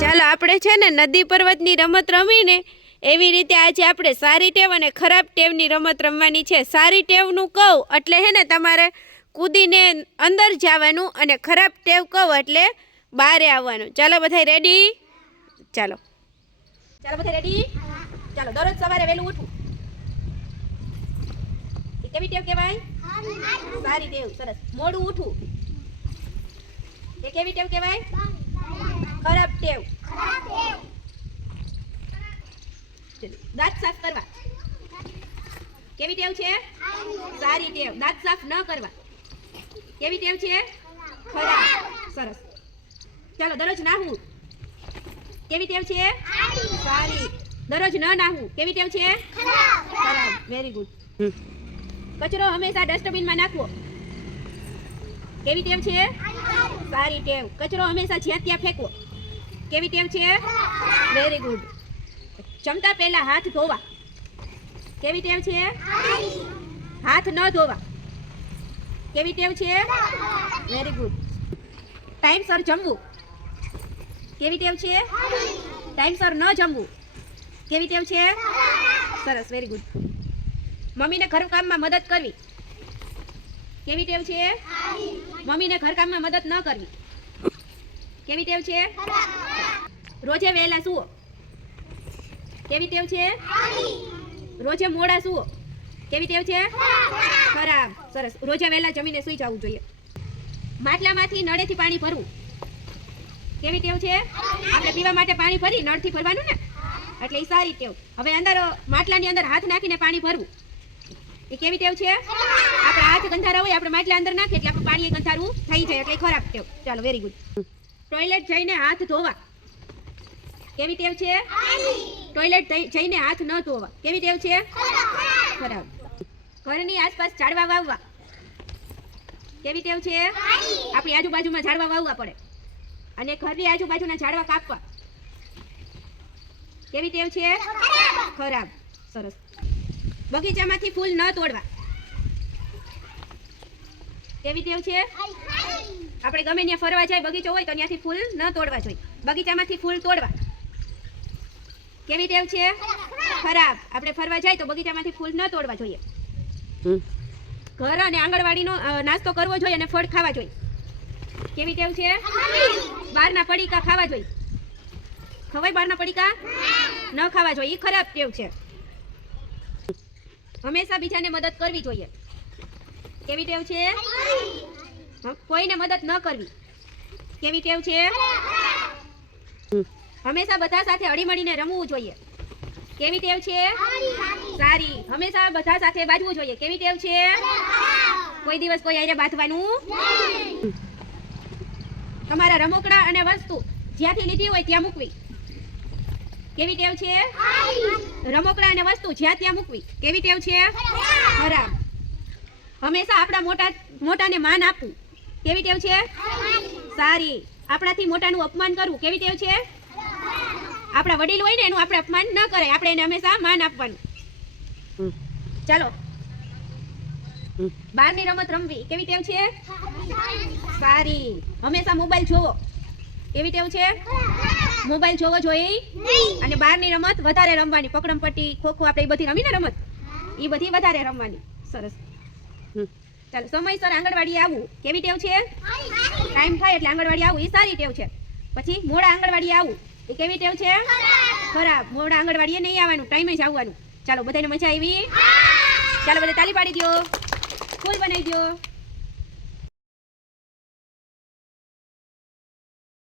ચાલો આપણે છે ને નદી પર્વતની રમત રમીને એવી રીતે આજે આપણે સારી ટેવ અને ખરાબ ટેવની રમત રમવાની છે. સારી ટેવનું કહું એટલે હે ને તમારે કૂદીને અંદર જવાનું અને ખરાબ ટેવ કહું એટલે બહાર આવવાનું. ચાલો બધા રેડી? ચાલો બધા રેડી? ચાલો દરરોજ સવારે વહેલું ઉઠવું. એ કેવી ટેવ કહેવાય? સારી ટેવ. સરસ. મોડું ઉઠવું એ કેવી ટેવ કહેવાય? ખરાબ ટેવ. દાંત સાફ કરવા કેવી ટેવ છે? સારી ટેવ. દાંત સાફ ન કરવા કેવી ટેવ છે? ખરાબ. સરસ. ચાલો દરરોજ નાહવું કેવી ટેવ છે? સારી. દરરોજ ન નાહવું કેવી ટેવ છે? ખરાબ. Very good. કચરો હંમેશા ડસ્ટબિનમાં નાખવો કેવી ટેવ છે? સારી ટેવ. કચરો હંમેશા જ્યાં ત્યાં ફેંકવો કેવી ટેવ છે? Very good. જમતા પહેલા હાથ ધોવા કેવી ટેવ છે? હાથ ન ધોવા કેવી ટેવ છે? Very good. ટાઈમસર જમવું કેવી ટેવ છે? ટાઈમસર ન જમવું કેવી ટેવ છે? સરસ. Very good. મમ્મીને ઘરકામમાં મદદ કરવી કેવી ટેવ છે? મમ્મીને ઘરકામમાં મદદ ન કરવી કેવી ટેવ છે? રોજે વહેલા સૂવો કેવી ટેવ છે? રોજે મોડા સૂવો કેવી ટેવ છે? ખરાબ. સરસ. રોજે વહેલા જમીને સૂઈ જવું જોઈએ. માટલામાંથી નળેથી પાણી ભરવું કેવી ટેવ છે? આપણે પીવા માટે પાણી ભરી નળથી ભરવાનું ને એટલે એ સારી ટેવ. હવે અંદર માટલાની અંદર હાથ નાખીને પાણી ભરવું એ કેવી ટેવ છે? આપણા હાથ ગંધારા હોય આપણે માટલા અંદર નાખીએ એટલે આપણું પાણી ગંધારું થઈ જાય એટલે ખરાબ ટેવ. ચાલો વેરી ગુડ. ટોયલેટ જઈને હાથ ધોવા કેવી ટેવ છે? ટોયલેટ જઈને હાથ ન ધોવા કેવી ટેવ છે? ખરાબ. ઘરની આસપાસ ઝાડવા વાવવા કેવી ટેવ છે? આપણી આજુબાજુમાં ઝાડવા વાવવા પડે અને ઘરની આજુબાજુના ઝાડવા કાપવા કેવી ટેવ છે? ખરાબ. સરસ. બગીચામાંથી ફૂલ ન તોડવા કેવી ટેવ છે? આપણે ગમે ત્યાં ફરવા જાય બગીચો હોય તો ત્યાંથી ફૂલ ન તોડવા જોઈએ. બગીચામાંથી ફૂલ તોડવા કેવી ટેવ છે? ખરાબ. આપણે ફરવા જાય તો બગીચામાંથી ફૂલ ન તોડવા જોઈએ. ઘર અને આંગણવાડીનો નાસ્તો કરવો જોઈએ અને ફળ ખાવા જોઈએ કેવી ટેવ છે? બહારના પડીકા ખાવા જોઈએ. ખવાય બહારના પડીકા? ન ખાવા જોઈએ. એ ખરાબ ટેવ છે. હંમેશા બીજાને મદદ કરવી જોઈએ કેવી ટેવ છે? કોઈને મદદ ન કરવી કેવી ટેવ છે? હંમેશા બધા સાથે હળીમળીને રમવું જોઈએ કેવી ટેવ છે? સારી. હંમેશા બધા સાથે બાજવું જોઈએ કેવી ટેવ છે? કોઈ દિવસ કોઈ આઈને બાંધવાનું. તમારા રમકડા અને વસ્તુ જ્યાંથી લીધી હોય ત્યાં મૂકવી કેવી ટેવ છે? રમકડા અને વસ્તુ જ્યાં ત્યાં મૂકવી કેવી ટેવ છે? ખરાબ. હંમેશા આપણા મોટાને માન આપવું કેવી ટેવ છે? સારી. આપણાથી મોટાનું અપમાન કરવું કેવી ટેવ છે? આપણા વડીલ હોય ને એનું આપણે અપમાન ન કરાય. આપણે એને હંમેશા માન આપવાનું. ચાલો બહારની રમત રમવી કેવી ટેવ છે? સારી. હંમેશા મોબાઈલ જોવો કેવી ટેવ છે? મોબાઈલ જોવો જોઈએ અને બહારની રમત વધારે રમવાની. પકડમ પટ્ટી, ખોખો આપણે એ બધી રમીને રમત એ બધી વધારે રમવાની. સરસ. ચાલો સમયસર આંગણવાડી આવવું કેવી ટેવ છે? ટાઈમ થાય એટલે આંગણવાડી આવવું એ સારી ટેવ છે. પછી મોડા આંગણવાડી આવવું એ કેવી ટેવ છે? ખરાબ. મોડા આંગણવાડીએ નહીં આવવાનું, ટાઈમે જ આવવાનું. ચાલો બધાને મજા આવી? ચાલો બધા તાલી પાડી દો, ફૂલ બનાવી દો.